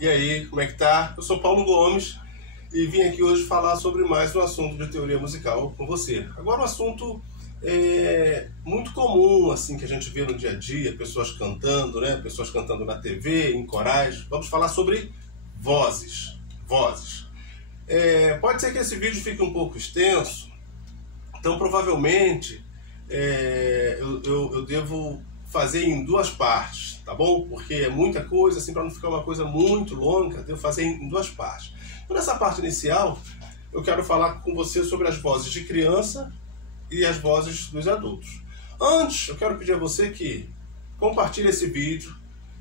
E aí, como é que tá? Eu sou Paulo Gomes e vim aqui hoje falar sobre mais um assunto de teoria musical com você. Agora um assunto muito comum, assim, que a gente vê no dia a dia, pessoas cantando, né? Pessoas cantando na TV, em corais. Vamos falar sobre vozes. Pode ser que esse vídeo fique um pouco extenso, então provavelmente eu devo fazer em duas partes, tá bom? Porque é muita coisa, assim, para não ficar uma coisa muito longa, devo fazer em duas partes. Então, nessa parte inicial, eu quero falar com você sobre as vozes de criança e as vozes dos adultos. Antes, eu quero pedir a você que compartilhe esse vídeo.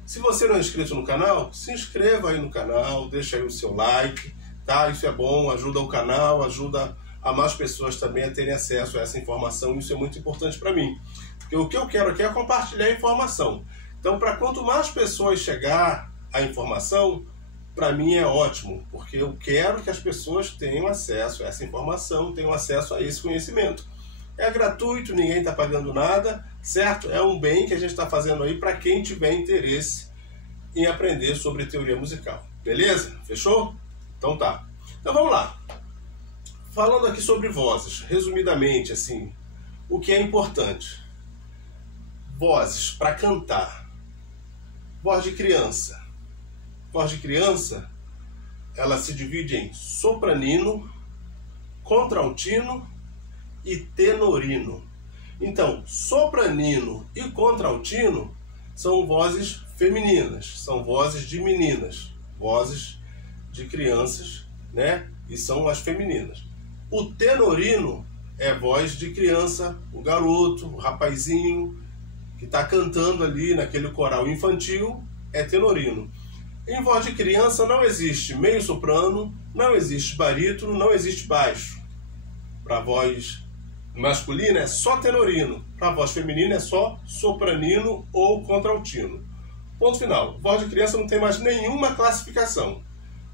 Se você não é inscrito no canal, se inscreva aí no canal, deixa aí o seu like, tá? Isso é bom, ajuda o canal, ajuda a mais pessoas também a terem acesso a essa informação. Isso é muito importante para mim. Porque o que eu quero aqui é compartilhar a informação. Então, para quanto mais pessoas chegar a informação, para mim é ótimo, porque eu quero que as pessoas tenham acesso a essa informação, tenham acesso a esse conhecimento. É gratuito, ninguém está pagando nada, certo? É um bem que a gente está fazendo aí para quem tiver interesse em aprender sobre teoria musical. Beleza? Fechou? Então tá. Então vamos lá. Falando aqui sobre vozes, resumidamente, assim, o que é importante. Vozes para cantar. Voz de criança. Voz de criança, ela se divide em sopranino, contraltino e tenorino. Então, sopranino e contraltino são vozes femininas, são vozes de meninas, vozes de crianças, né? E são as femininas. O tenorino é voz de criança, o garoto, o rapazinho que está cantando ali naquele coral infantil, é tenorino. Em voz de criança não existe meio soprano, não existe barítono, não existe baixo. Para a voz masculina é só tenorino, para a voz feminina é só sopranino ou contraltino. Ponto final. Voz de criança não tem mais nenhuma classificação.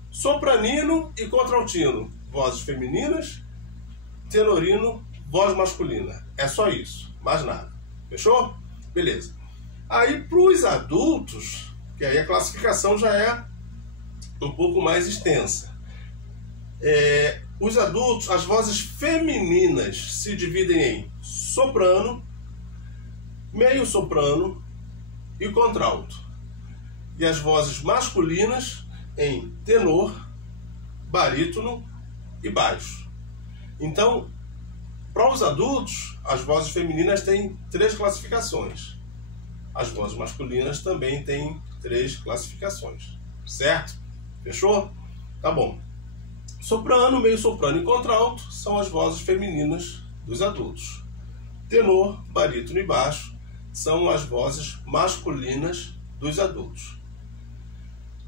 Sopranino e contraltino, vozes femininas, tenorino, voz masculina. É só isso, mais nada. Fechou? Beleza. Aí para os adultos, que aí a classificação já é um pouco mais extensa. Os adultos, as vozes femininas se dividem em soprano, meio soprano e contralto. E as vozes masculinas em tenor, barítono e baixo. Então, para os adultos, as vozes femininas têm 3 classificações. As vozes masculinas também têm 3 classificações. Certo? Fechou? Tá bom. Soprano, meio soprano e contralto são as vozes femininas dos adultos. Tenor, barítono e baixo são as vozes masculinas dos adultos.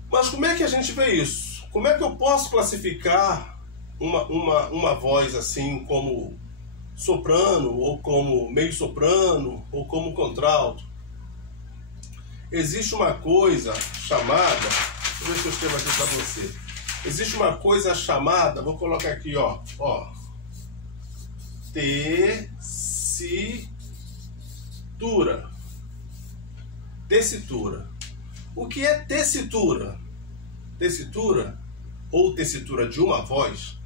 Mas como é que a gente vê isso? Como é que eu posso classificar uma voz assim como soprano, ou como meio soprano, ou como contralto? Existe uma coisa chamada... Deixa eu ver se eu escrevo aqui para você. Existe uma coisa chamada... Vou colocar aqui, ó. Tessitura. Tessitura. O que é tessitura? Tessitura, ou tessitura de uma voz,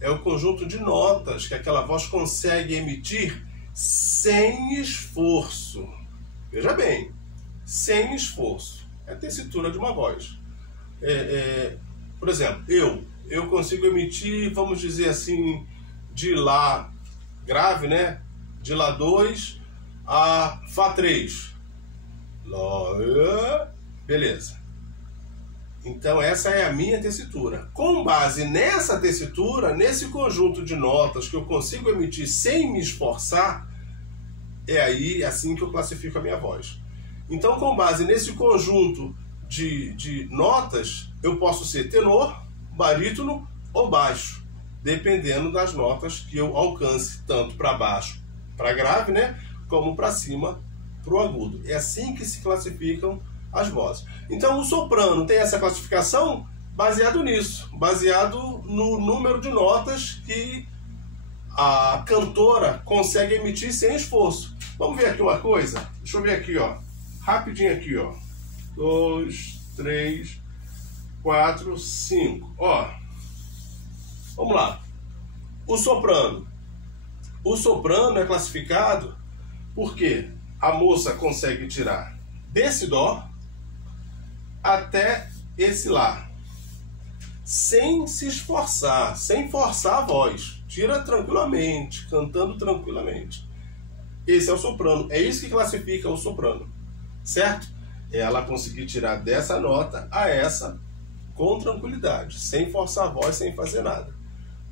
é o conjunto de notas que aquela voz consegue emitir sem esforço. Veja bem, sem esforço. É a tessitura de uma voz. Por exemplo, eu consigo emitir, vamos dizer assim, de Lá grave, né? De Lá 2 a Fá 3. Lá, beleza. Então essa é a minha tessitura. Com base nessa tessitura, nesse conjunto de notas que eu consigo emitir sem me esforçar, é aí assim que eu classifico a minha voz. Então, com base nesse conjunto de notas, eu posso ser tenor, barítono ou baixo, dependendo das notas que eu alcance, tanto para baixo, para grave, né, como para cima, para o agudo. É assim que se classificam as vozes. Então o soprano tem essa classificação baseado nisso, baseado no número de notas que a cantora consegue emitir sem esforço. Vamos ver aqui uma coisa? Deixa eu ver aqui, ó. Rapidinho aqui, ó. 2, 3, 4, 5. Ó, vamos lá. O soprano. O soprano é classificado porque a moça consegue tirar desse dó até esse lá, sem se esforçar, sem forçar a voz. Tira tranquilamente, cantando tranquilamente. Esse é o soprano. É isso que classifica o soprano, certo? Ela conseguir tirar dessa nota a essa com tranquilidade, sem forçar a voz, sem fazer nada.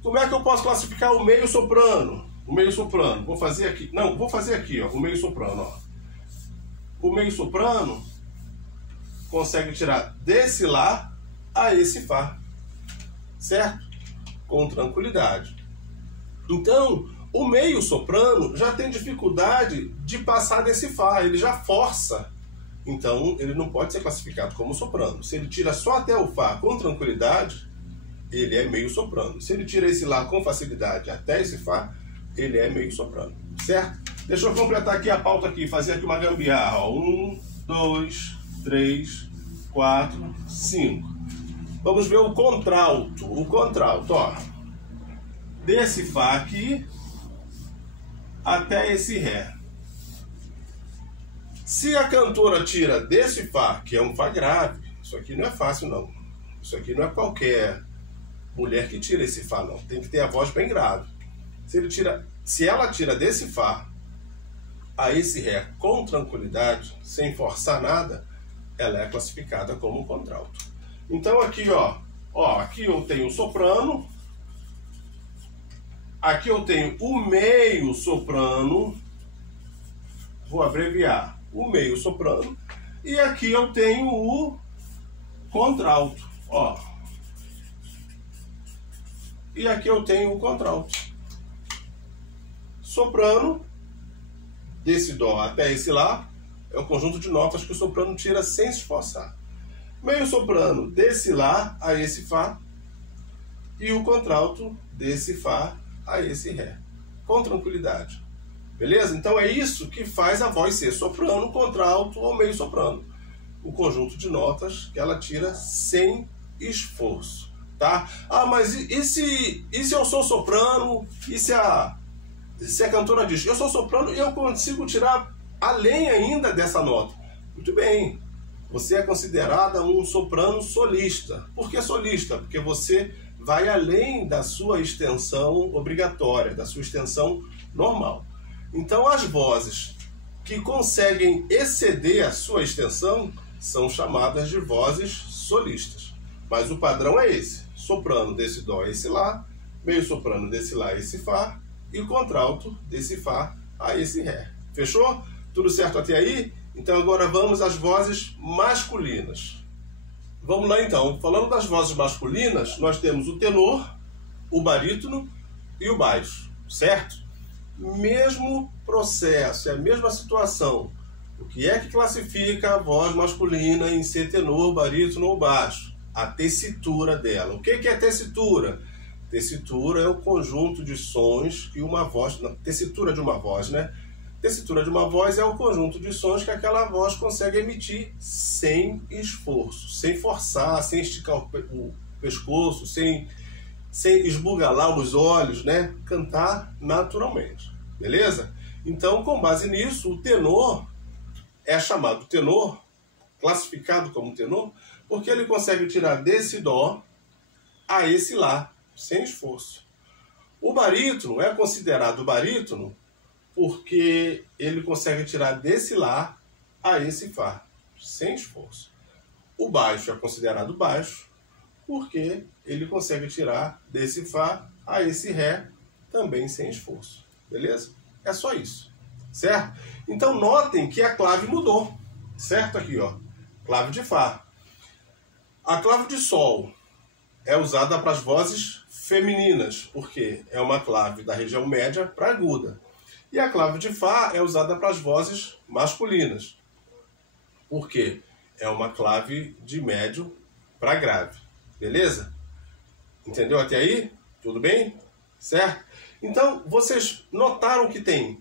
Como é que eu posso classificar o meio soprano? O meio soprano, vou fazer aqui. Não, vou fazer aqui, ó, o meio soprano, ó. O meio soprano consegue tirar desse lá a esse fá, certo? Com tranquilidade. Então, o meio soprano já tem dificuldade de passar desse fá, ele já força. Então, ele não pode ser classificado como soprano. Se ele tira só até o fá com tranquilidade, ele é meio soprano. Se ele tira esse lá com facilidade até esse fá, ele é meio soprano, certo? Deixa eu completar aqui a pauta aqui, fazer aqui uma gambiarra, ó. 1, 2, 3, 4, 5. Vamos ver o contralto. O contralto, ó. Desse fá aqui até esse ré. Se a cantora tira desse fá, que é um fá grave, isso aqui não é fácil não. Isso aqui não é qualquer mulher que tira esse fá não. Tem que ter a voz bem grave. Se ela tira desse fá a esse ré com tranquilidade, sem forçar nada, ela é classificada como contralto. Então aqui, ó, aqui eu tenho o soprano, aqui eu tenho o meio soprano, vou abreviar, o meio soprano, e aqui eu tenho o contralto, ó. E aqui eu tenho o contralto. Soprano, desse dó até esse lá, é o conjunto de notas que o soprano tira sem se esforçar. Meio soprano, desse lá a esse fá, e o contralto, desse fá a esse ré, com tranquilidade. Beleza? Então é isso que faz a voz ser soprano, contralto ou meio soprano. O conjunto de notas que ela tira sem esforço, tá? Ah, mas e se eu sou soprano, e se a cantora diz, eu sou soprano e eu consigo tirar além ainda dessa nota? Muito bem, você é considerada um soprano solista. Por que solista? Porque você vai além da sua extensão obrigatória, da sua extensão normal. Então as vozes que conseguem exceder a sua extensão são chamadas de vozes solistas. Mas o padrão é esse: soprano desse dó a esse lá, meio soprano desse lá a esse fá, e contralto desse fá a esse ré. Fechou? Tudo certo até aí? Então agora vamos às vozes masculinas. Vamos lá então. Falando das vozes masculinas, nós temos o tenor, o barítono e o baixo, certo? Mesmo processo, é a mesma situação. O que é que classifica a voz masculina em ser tenor, barítono ou baixo? A tessitura dela. O que é tessitura? Tessitura é o conjunto de sons que uma voz... Tessitura de uma voz, né? Tessitura de uma voz é o conjunto de sons que aquela voz consegue emitir sem esforço, sem forçar, sem esticar o pescoço, sem esbugalar os olhos, né? Cantar naturalmente, beleza? Então, com base nisso, o tenor é chamado tenor, classificado como tenor, porque ele consegue tirar desse dó a esse lá, sem esforço. O barítono é considerado barítono porque ele consegue tirar desse lá a esse fá, sem esforço. O baixo é considerado baixo porque ele consegue tirar desse fá a esse ré, também sem esforço. Beleza? É só isso, certo? Então notem que a clave mudou, certo? Aqui, ó, clave de fá. A clave de sol é usada para as vozes femininas, porque é uma clave da região média para aguda. E a clave de fá é usada para as vozes masculinas, porque é uma clave de médio para grave. Beleza? Entendeu até aí? Tudo bem? Certo? Então, vocês notaram que tem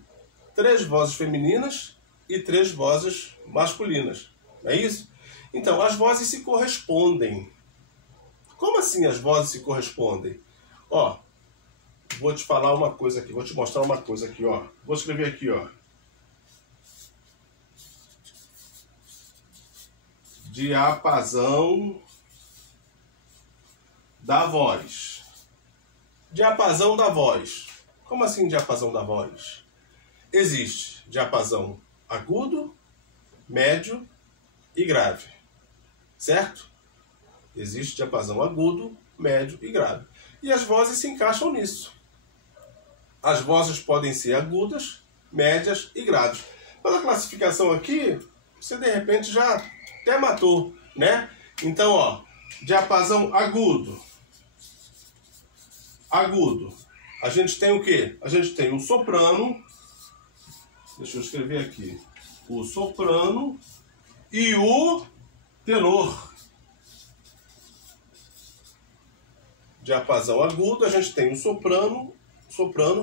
3 vozes femininas e 3 vozes masculinas. Não é isso? Então, as vozes se correspondem. Como assim as vozes se correspondem? Ó, vou te falar uma coisa aqui, vou te mostrar uma coisa aqui, ó. Vou escrever aqui, ó. Diapasão da voz. Diapasão da voz. Como assim diapasão da voz? Existe diapasão agudo, médio e grave. Certo? Existe diapasão agudo, médio e grave. E as vozes se encaixam nisso. As vozes podem ser agudas, médias e graves. Pela classificação aqui, você de repente já até matou, né? Então, ó, diapasão agudo. Agudo. A gente tem o quê? A gente tem o soprano. Deixa eu escrever aqui. O soprano e o tenor. Diapasão agudo, a gente tem o soprano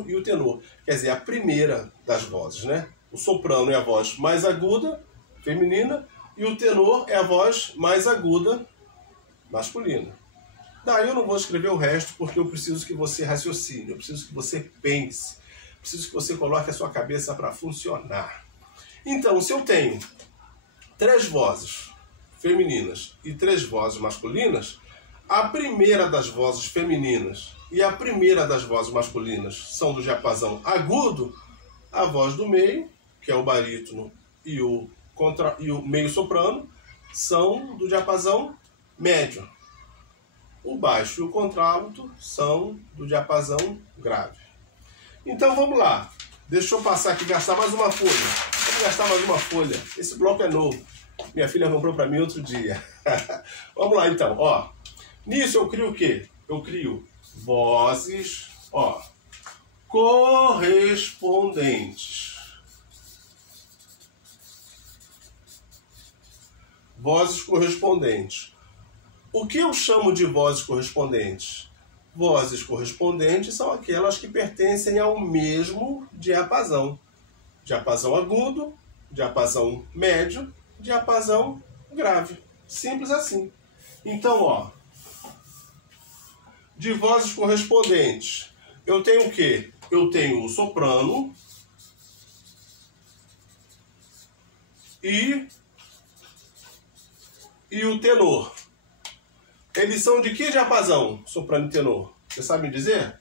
e o tenor. Quer dizer, a primeira das vozes, né? O soprano é a voz mais aguda, feminina, e o tenor é a voz mais aguda, masculina. Daí eu não vou escrever o resto porque eu preciso que você raciocine, eu preciso que você pense, preciso que você coloque a sua cabeça para funcionar. Então, se eu tenho 3 vozes femininas e 3 vozes masculinas, a primeira das vozes femininas e a primeira das vozes masculinas são do diapasão agudo, a voz do meio, que é o barítono e o meio soprano, são do diapasão médio. O baixo e o contralto são do diapasão grave. Então vamos lá. Deixa eu passar aqui e gastar mais uma folha. Vamos gastar mais uma folha. Esse bloco é novo. Minha filha comprou para mim outro dia. Vamos lá então. Ó. Nisso eu crio o quê? Eu crio vozes, ó, correspondentes. Vozes correspondentes. O que eu chamo de vozes correspondentes? Vozes correspondentes são aquelas que pertencem ao mesmo diapasão. Diapasão agudo, diapasão médio, diapasão grave. Simples assim. Então, ó, de vozes correspondentes, eu tenho o quê? Eu tenho o soprano e o tenor. Eles são de que diapasão, soprano e tenor? Você sabe me dizer?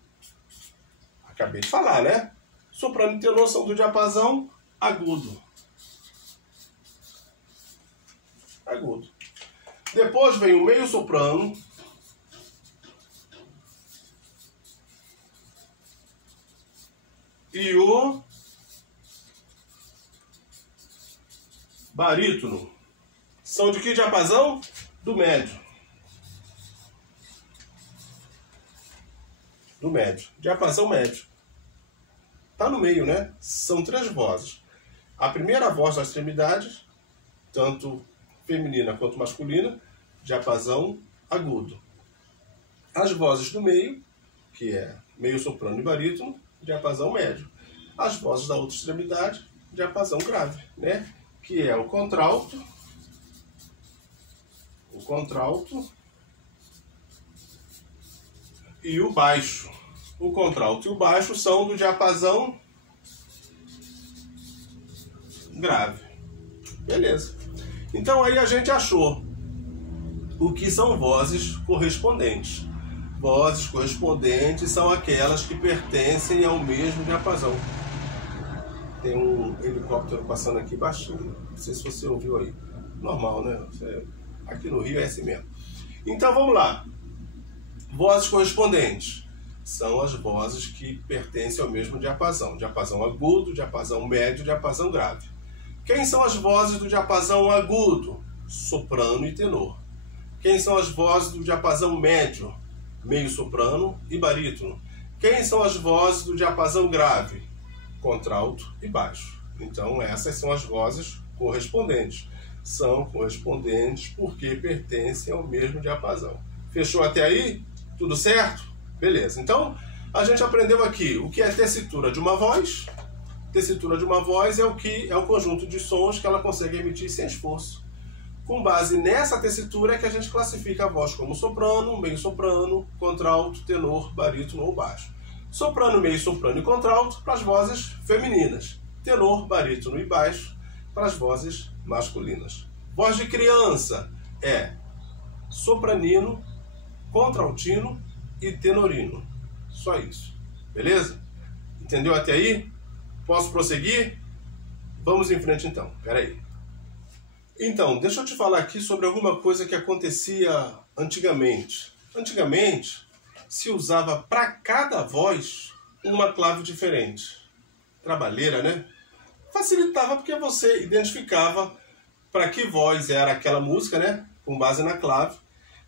Acabei de falar, né? Soprano e tenor são do diapasão agudo. Agudo. Depois vem o meio soprano e o barítono. São de que diapasão? Do médio. Do médio. Diapasão médio. Tá no meio, né? São 3 vozes. A primeira voz da extremidade, tanto feminina quanto masculina, diapasão agudo. As vozes do meio, que é meio soprano e barítono, diapasão médio. As vozes da outra extremidade, diapasão grave, né? Que é o contralto e o baixo. O contralto e o baixo são do diapasão grave. Beleza. Então aí a gente achou o que são vozes correspondentes. Vozes correspondentes são aquelas que pertencem ao mesmo diapasão. Tem um helicóptero passando aqui baixinho. Não sei se você ouviu aí. Normal, né? Aqui no Rio é assim mesmo. Então vamos lá. Vozes correspondentes são as vozes que pertencem ao mesmo diapasão. Diapasão agudo, diapasão médio, diapasão grave. Quem são as vozes do diapasão agudo? Soprano e tenor. Quem são as vozes do diapasão médio? Meio soprano e barítono. Quem são as vozes do diapasão grave? Contralto e baixo. Então essas são as vozes correspondentes. São correspondentes porque pertencem ao mesmo diapasão. Fechou até aí? Tudo certo? Beleza. Então, a gente aprendeu aqui o que é tessitura de uma voz. Tessitura de uma voz é o conjunto de sons que ela consegue emitir sem esforço. Com base nessa tessitura é que a gente classifica a voz como soprano, meio-soprano, contralto, tenor, barítono ou baixo. Soprano, meio-soprano e contralto para as vozes femininas. Tenor, barítono e baixo para as vozes masculinas. Voz de criança é sopranino, contraltino e tenorino. Só isso. Beleza? Entendeu até aí? Posso prosseguir? Vamos em frente então. Espera aí. Então, deixa eu te falar aqui sobre alguma coisa que acontecia antigamente. Antigamente, se usava para cada voz uma clave diferente. Trabalheira, né? Facilitava porque você identificava para que voz era aquela música, né? Com base na clave.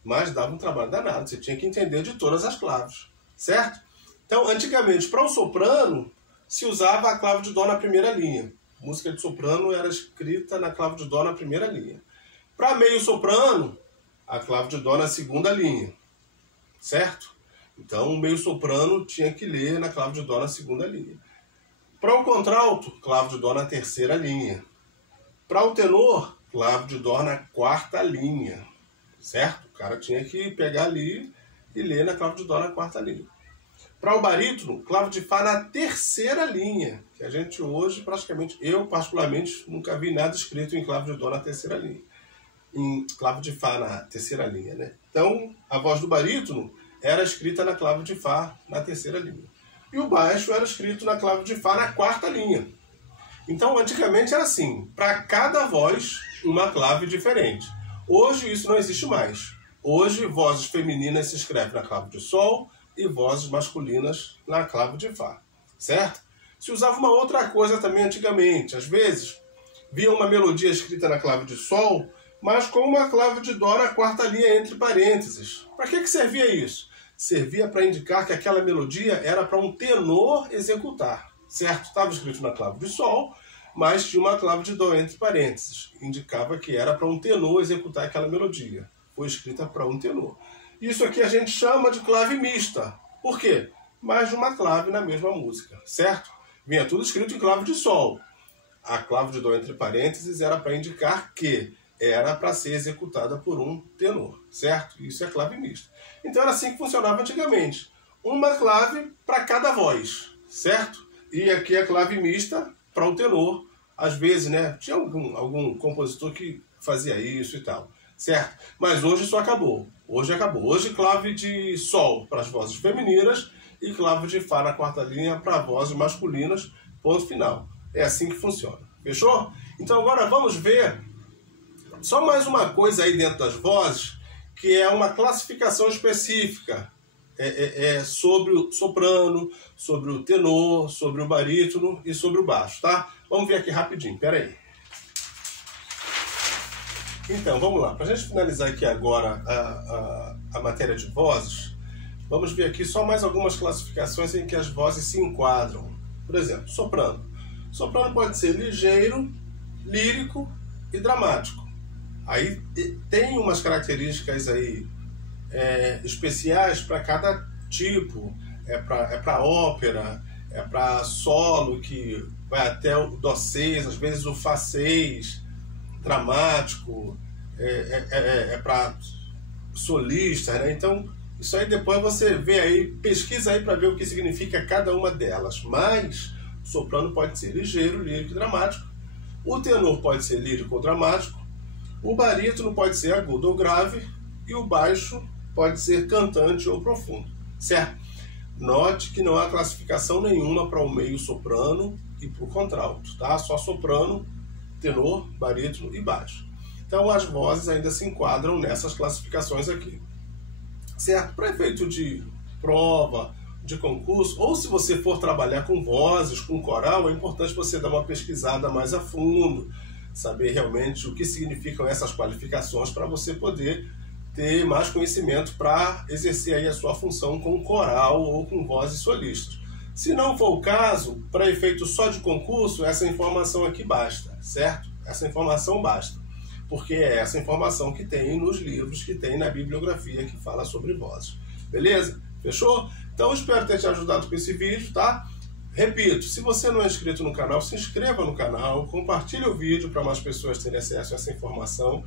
Mas dava um trabalho danado. Você tinha que entender de todas as claves. Certo? Então, antigamente, para o soprano, se usava a clave de dó na primeira linha. Música de soprano era escrita na clave de dó na primeira linha. Para meio soprano, a clave de dó na segunda linha. Certo? Então, o meio soprano tinha que ler na clave de dó na segunda linha. Para o contralto, clave de dó na terceira linha. Para o tenor, clave de dó na quarta linha. Certo? O cara tinha que pegar ali e ler na clave de dó na quarta linha. Para o barítono, clave de Fá na terceira linha, que a gente hoje, praticamente, eu particularmente, nunca vi nada escrito em clave de Dó na terceira linha. Em clave de Fá na terceira linha, né? Então, a voz do barítono era escrita na clave de Fá na terceira linha. E o baixo era escrito na clave de Fá na quarta linha. Então, antigamente era assim, para cada voz, uma clave diferente. Hoje isso não existe mais. Hoje, vozes femininas se escrevem na clave de Sol, e vozes masculinas na clave de Fá, certo? Se usava uma outra coisa também antigamente. Às vezes, via uma melodia escrita na clave de Sol, mas com uma clave de Dó na quarta linha entre parênteses. Para que servia isso? Servia para indicar que aquela melodia era para um tenor executar, certo? Estava escrito na clave de Sol, mas tinha uma clave de Dó entre parênteses. Indicava que era para um tenor executar aquela melodia. Foi escrita para um tenor. Isso aqui a gente chama de clave mista. Por quê? Mais de uma clave na mesma música, certo? Vinha tudo escrito em clave de Sol. A clave de Dó entre parênteses era para indicar que era para ser executada por um tenor, certo? Isso é clave mista. Então era assim que funcionava antigamente. Uma clave para cada voz, certo? E aqui a clave mista para o tenor. Às vezes, né? Tinha algum compositor que fazia isso e tal. Certo? Mas hoje isso acabou. Hoje acabou. Hoje clave de Sol para as vozes femininas e clave de Fá na quarta linha para vozes masculinas. Ponto final. É assim que funciona. Fechou? Então agora vamos ver só mais uma coisa aí dentro das vozes, que é uma classificação específica sobre o soprano, sobre o tenor, sobre o barítono e sobre o baixo, tá? Vamos ver aqui rapidinho. Pera aí. Então, vamos lá. Para a gente finalizar aqui agora a matéria de vozes, vamos ver aqui só mais algumas classificações em que as vozes se enquadram. Por exemplo, soprano. Soprano pode ser ligeiro, lírico e dramático. Aí tem umas características aí especiais para cada tipo. É para ópera, é para solo, que vai até o Dó 6, às vezes o Fá 6, dramático, para solista, né? Então, isso aí depois você vê aí, pesquisa aí para ver o que significa cada uma delas. Mas o soprano pode ser ligeiro, lírico e dramático. O tenor pode ser lírico ou dramático. O barítono pode ser agudo ou grave. E o baixo pode ser cantante ou profundo, certo? Note que não há classificação nenhuma para o meio soprano e para o contralto, tá? Só soprano, tenor, barítono e baixo. Então as vozes ainda se enquadram nessas classificações aqui, certo? Para efeito de prova, de concurso, ou se você for trabalhar com vozes, com coral, é importante você dar uma pesquisada mais a fundo, saber realmente o que significam essas qualificações para você poder ter mais conhecimento para exercer aí a sua função com coral ou com vozes solistas. Se não for o caso, para efeito só de concurso, essa informação aqui basta, certo? Essa informação basta, porque é essa informação que tem nos livros, que tem na bibliografia que fala sobre vozes. Beleza? Fechou? Então, espero ter te ajudado com esse vídeo, tá? Repito, se você não é inscrito no canal, se inscreva no canal, compartilhe o vídeo para mais pessoas terem acesso a essa informação.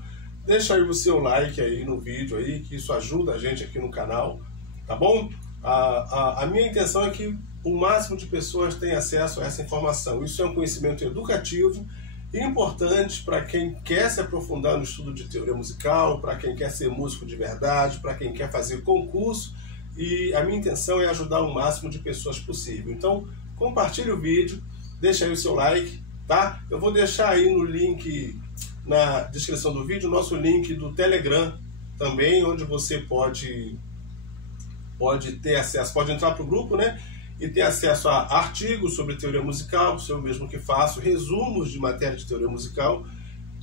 deixa aí o seu like aí no vídeo aí, que isso ajuda a gente aqui no canal, tá bom? A minha intenção é que o máximo de pessoas tenham acesso a essa informação. Isso é um conhecimento educativo e importante para quem quer se aprofundar no estudo de teoria musical, para quem quer ser músico de verdade, para quem quer fazer concurso, e a minha intenção é ajudar o máximo de pessoas possível. Então, compartilhe o vídeo, deixa aí o seu like, tá? Eu vou deixar aí no link, na descrição do vídeo, o nosso link do Telegram também, onde você pode ter acesso, pode entrar para o grupo, né? E ter acesso a artigos sobre teoria musical, sou eu mesmo que faço, resumos de matéria de teoria musical,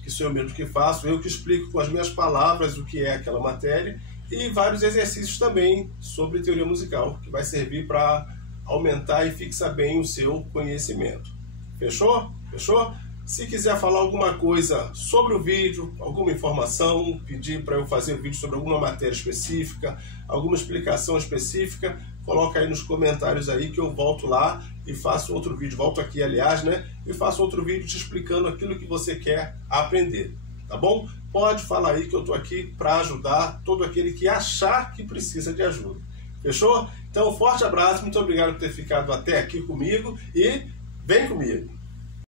que sou eu mesmo que faço, eu que explico com as minhas palavras o que é aquela matéria, e vários exercícios também sobre teoria musical, que vai servir para aumentar e fixar bem o seu conhecimento. Fechou? Fechou? Se quiser falar alguma coisa sobre o vídeo, alguma informação, pedir para eu fazer um vídeo sobre alguma matéria específica, alguma explicação específica, coloca aí nos comentários aí que eu volto lá e faço outro vídeo, volto aqui aliás, né? E faço outro vídeo te explicando aquilo que você quer aprender, tá bom? Pode falar aí que eu estou aqui para ajudar todo aquele que achar que precisa de ajuda. Fechou? Então, um forte abraço, muito obrigado por ter ficado até aqui comigo e vem comigo!